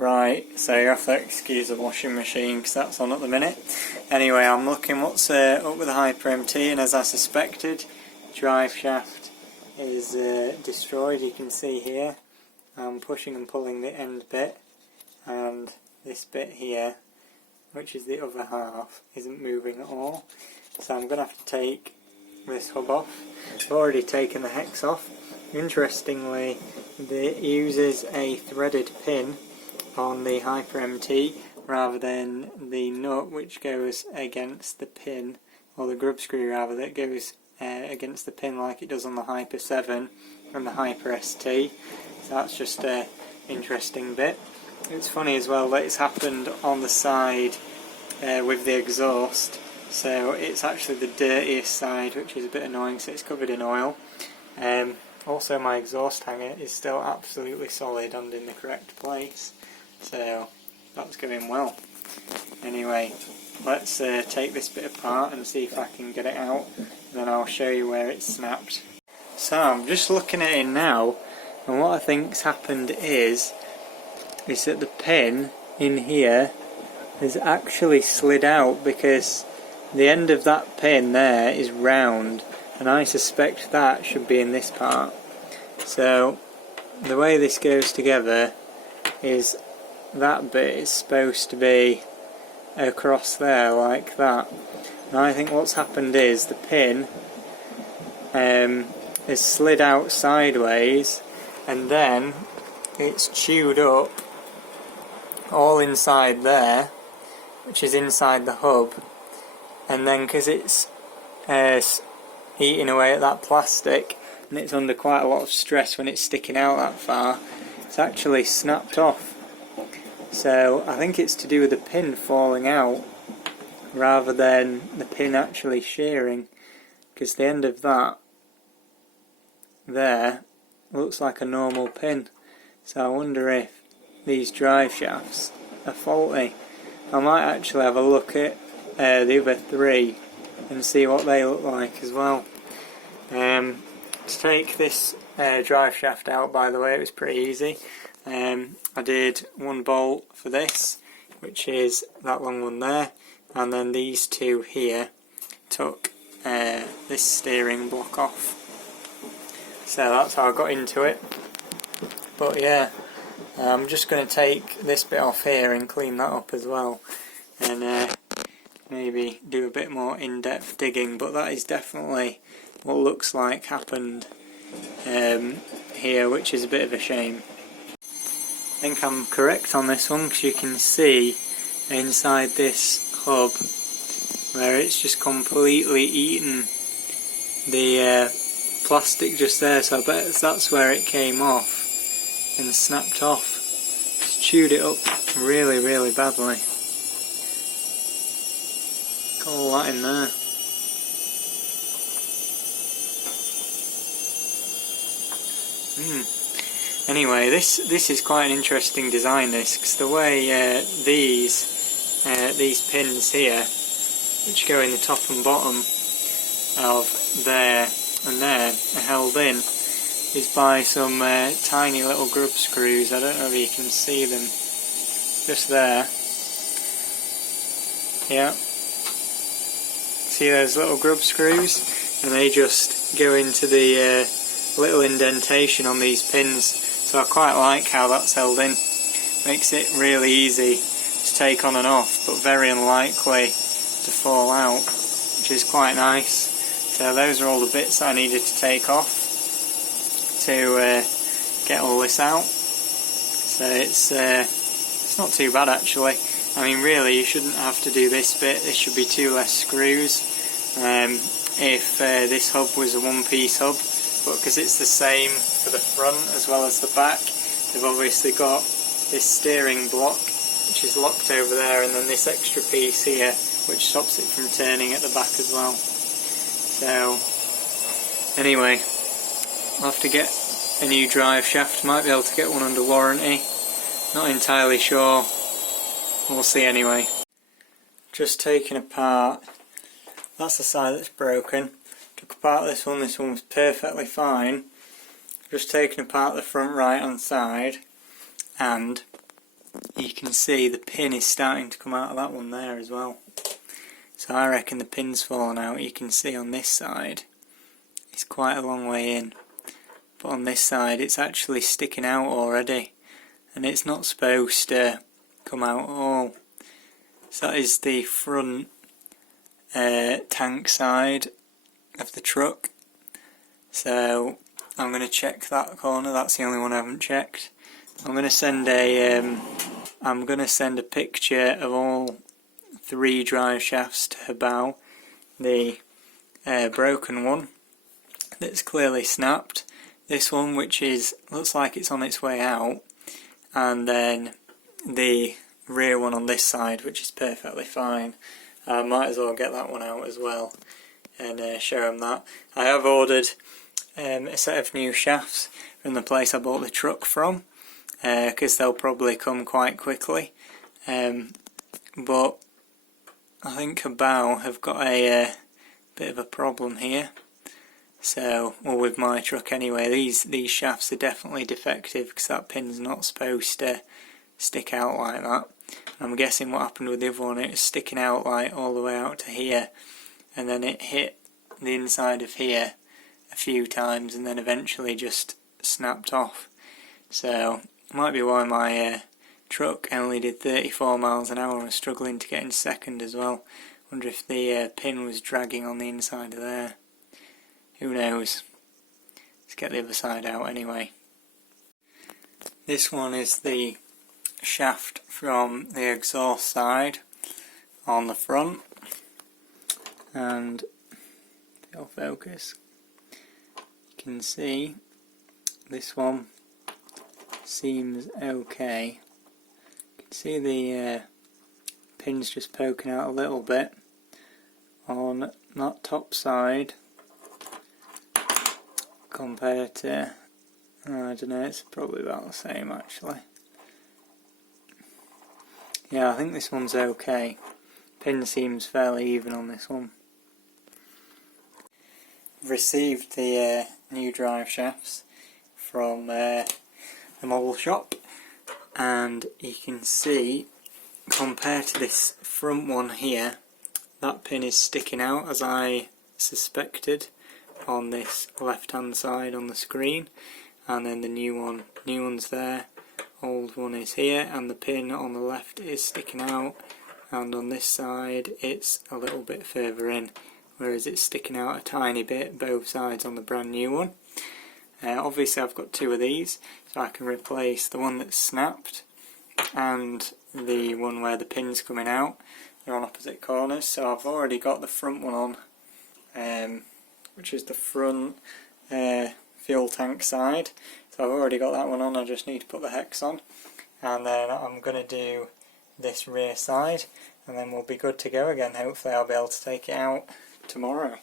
Right, so you have to excuse the washing machine because that's on at the minute. Anyway, I'm looking what's up with the Hyper MT, and as I suspected, drive shaft is destroyed. You can see here I'm pushing and pulling the end bit, and this bit here, which is the other half, isn't moving at all. So I'm going to have to take this hub off. I've already taken the hex off. Interestingly, it uses a threaded pin on the Hyper MT rather than the nut, which goes against the pin, or the grub screw rather, that goes against the pin like it does on the Hyper 7 and the Hyper ST. So that's just an interesting bit. It's funny as well that it's happened on the side with the exhaust, so it's actually the dirtiest side, which is a bit annoying, so it's covered in oil. Also, my exhaust hanger is still absolutely solid and in the correct place, so that's going well. Anyway, let's take this bit apart and see if I can get it out, and then I'll show you where it's snapped. So I'm just looking at it now, and what I think's happened is that the pin in here has actually slid out, because the end of that pin there is round, and I suspect that should be in this part. So the way this goes together is that bit is supposed to be across there like that, and I think what's happened is the pin is slid out sideways, and then it's chewed up all inside there, which is inside the hub, and then because it's eating away at that plastic and it's under quite a lot of stress when it's sticking out that far, it's actually snapped off. So I think it's to do with the pin falling out rather than the pin actually shearing, because the end of that there looks like a normal pin. So I wonder if these drive shafts are faulty. I might actually have a look at the other three and see what they look like as well. To take this drive shaft out, by the way, it was pretty easy. I did one bolt for this, which is that long one there, and then these two here took this steering block off. So that's how I got into it. But yeah, I'm just going to take this bit off here and clean that up as well, and maybe do a bit more in-depth digging, but that is definitely what looks like happened here, which is a bit of a shame. I think I'm correct on this one, because you can see inside this hub where it's just completely eaten the plastic just there, so I bet that's where it came off and snapped off. It's chewed it up really badly. Got all that in there. Anyway, this is quite an interesting design, this, because the way these pins here, which go in the top and bottom of there and there, are held in, is by some tiny little grub screws. I don't know if you can see them, just there. Yeah, see those little grub screws, and they just go into the little indentation on these pins. So I quite like how that's held in. Makes it really easy to take on and off, but very unlikely to fall out, which is quite nice. So those are all the bits I needed to take off to get all this out. So it's not too bad actually. I mean, really, you shouldn't have to do this bit. There should be 2 less screws if this hub was a one-piece hub, but because it's the same for the front as well as the back, they've obviously got this steering block which is locked over there, and then this extra piece here which stops it from turning at the back as well. So anyway, I'll have to get a new drive shaft. Might be able to get one under warranty, not entirely sure. We'll see anyway. Just taking apart, that's the side that's broken. Took apart this one was perfectly fine. Just taking apart the front right hand side, and you can see the pin is starting to come out of that one there as well. So I reckon the pin's fallen out. You can see on this side it's quite a long way in, but on this side it's actually sticking out already, and it's not supposed to come out at all. So that is the front tank side of the truck. So I'm going to check that corner. That's the only one I haven't checked. I'm going to send a picture of all 3 drive shafts to Hobao. The broken one that's clearly snapped, this one which looks like it's on its way out, and then the rear one on this side which is perfectly fine. I might as well get that one out as well and show them that. I have ordered a set of new shafts from the place I bought the truck from, because they'll probably come quite quickly, but I think Hobao have got a bit of a problem here. So, well, with my truck anyway, these shafts are definitely defective because that pin's not supposed to stick out like that. I'm guessing what happened with the other one, it was sticking out like all the way out to here, and then it hit the inside of here a few times and then eventually just snapped off. So might be why my truck only did 34 miles an hour and was struggling to get in second as well. Wonder if the pin was dragging on the inside of there. Who knows? Let's get the other side out anyway. This one is the shaft from the exhaust side on the front, and it'll focus. You can see this one seems okay. You can see the pins just poking out a little bit on that top side compared to, I don't know, it's probably about the same actually. Yeah, I think this one's okay. Pin seems fairly even on this one. Received the new drive shafts from the model shop, and you can see compared to this front one here, that pin is sticking out as I suspected on this left hand side on the screen, and then the new one's there, old one is here, and the pin on the left is sticking out, and on this side it's a little bit further in, whereas it's sticking out a tiny bit both sides on the brand new one. Obviously I've got 2 of these, so I can replace the one that's snapped and the one where the pin's coming out. They're on opposite corners, so I've already got the front one on, which is the front fuel tank side. So I've already got that one on, I just need to put the hex on, and then I'm going to do this rear side, and then we'll be good to go again. Hopefully I'll be able to take it out tomorrow.